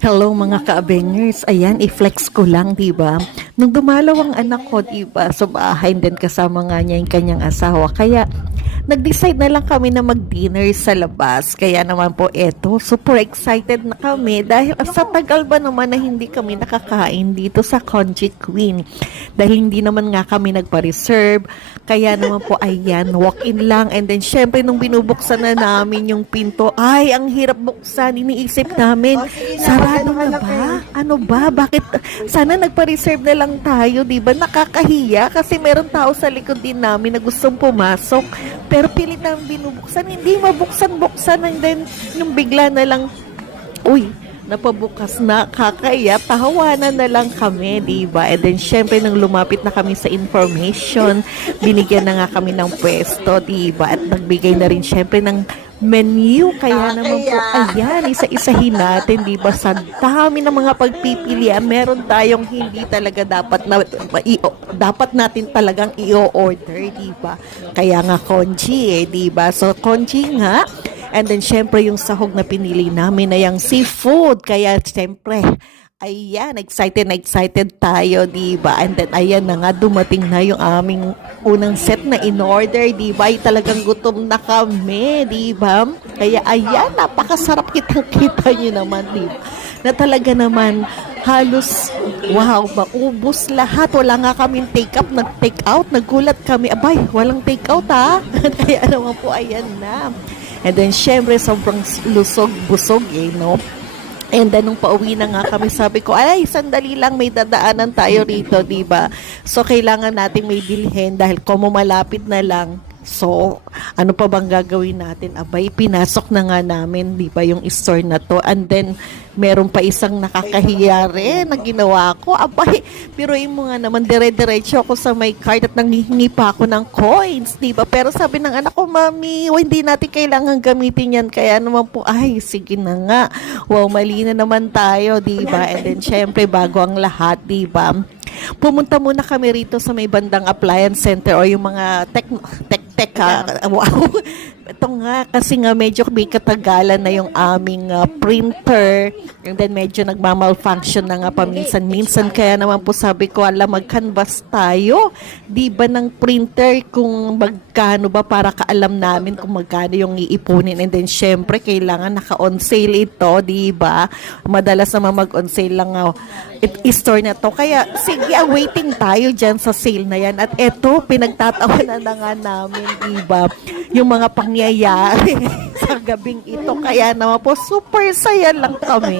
Hello mga ka-Avengers. Ayan, i-flex ko lang, di ba? Nung dumalaw ang anak ko, di ba, sa bahay, din kasama nga niya yung kanyang asawa. Kaya, nag-decide na lang kami na mag-dinner sa labas. Kaya naman po, eto, super excited na kami dahil sa tagal ba naman na hindi kami nakakain dito sa Conchi Queen. Dahil hindi naman nga kami nagpa-reserve. Kaya naman po, ayan, walk-in lang. And then, syempre, nung binubuksan na namin yung pinto, ay, ang hirap buksan. Iniisip namin, sarado na ba? Ano ba? Bakit? Sana nagpa-reserve na lang tayo, di ba? Nakakahiya kasi meron tao sa likod din namin na gustong pumasok. Pero pilit ang binubuksan, hindi mabuksan-buksan. And then, yung bigla na lang, uy, napabukas na, kakaya, tahawanan na lang kami, diba? And then, syempre, nang lumapit na kami sa information, binigyan na nga kami ng pwesto, diba? At nagbigay na rin, syempre, ng menu. Kaya naman po, ayan, isa-isahin natin, diba? Sa dami ng mga pagpipilian, meron tayong hindi talaga dapat natin talagang i-order, diba? Kaya nga, congee, diba? So, congee nga. And then, syempre, yung sahog na pinili namin na yung seafood. Kaya, syempre, ayan, excited tayo, diba? And then, ayan na nga, dumating na yung aming unang set na in-order, diba? Ay, talagang gutom na kami, diba? Kaya, ayan, napakasarap kitang-kita nyo naman, diba? Na talaga naman, halos, wow, maubos lahat. Wala nga kaming take out. Nagulat kami, abay, walang take out, ha? Kaya naman po, ayan na. And then, syempre, sobrang busog no? And then, nung pauwi na nga kami, sabi ko, ay, sandali lang, may dadaanan tayo rito, diba? So, kailangan nating may bilhin dahil kung malapit na lang. So, ano pa bang gagawin natin? Abay, pinasok na nga namin, di ba, yung store na to. And then, meron pa isang nakakahiya rin na ginawa ko. Abay, piruin mo nga naman, dire-diretso ako sa may card at nanghihingi pa ako ng coins, di ba? Pero sabi ng anak ko, Mami, hindi natin kailangan gamitin yan. Kaya naman po, ay, sige na nga. Wow, mali na naman tayo, di ba? And then, syempre, bago ang lahat, di ba? Pumunta muna kami rito sa may bandang appliance center o yung mga tech wow. Ito nga, kasi nga medyo may katagalan na yung aming printer. And then medyo nagmamalfunction na nga paminsan-minsan. Kaya naman po sabi ko, mag-canvas tayo. Di ba ng printer kung magkano ba para kaalam namin kung magkano yung iipunin. And then syempre, kailangan naka-on sale ito, di ba? Madalas naman mag-on sale lang store na to. Kaya sige, waiting tayo dyan sa sale na yan. At eto, pinagtatawanan na nga namin, diba? Yung mga pangyayari sa gabing ito. Kaya naman po, super saya lang kami.